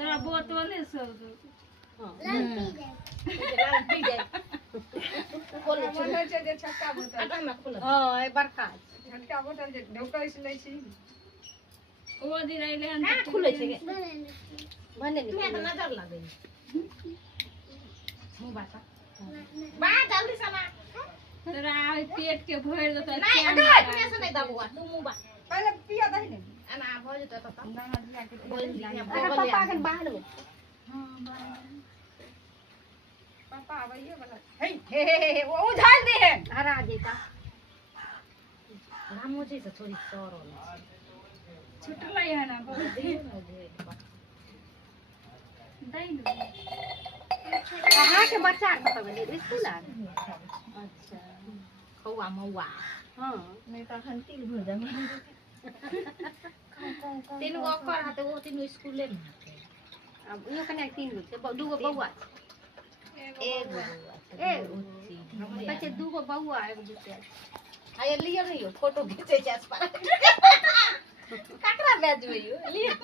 तोरा बोतले सब हां लाल पी जाए खोले बोतल छै जे छोटका बोतल आटा में खोले हां ए बड़का छोटका बोतल जे ढोकैस लै छी ओ दिन आइले हन हां खुले छै बने नहीं मैं तो नजर लगे मुंह बाता बा जल्दी से ना तोरा पेट के भर देता नहीं अपने से नहीं दबुआ तू मुंह बा पहले पिया दही ने अना भो जतो तो दाना दिया के बोल दिया पापा के बाहर में हां पापा आइए वाला हे हे वो उझाल दे है हरा देता रामो जी से थोड़ी सौर होना छुटलै है ना बहुत दई दो कहाँ के बच्चा खत्म है स्कूल आ अच्छा खौआ मौआ हां नहीं तो अखन तिल भर जाए तीन गो कर हाथे वो तीन स्कूले में अब यो कने तीन गो से दू गो बौआ एगो बच्चे दू गो बौआ एगो दूसरे आये लियो नहीं फोटो खींचे छै आसपास ककरा भेजबै यो लियो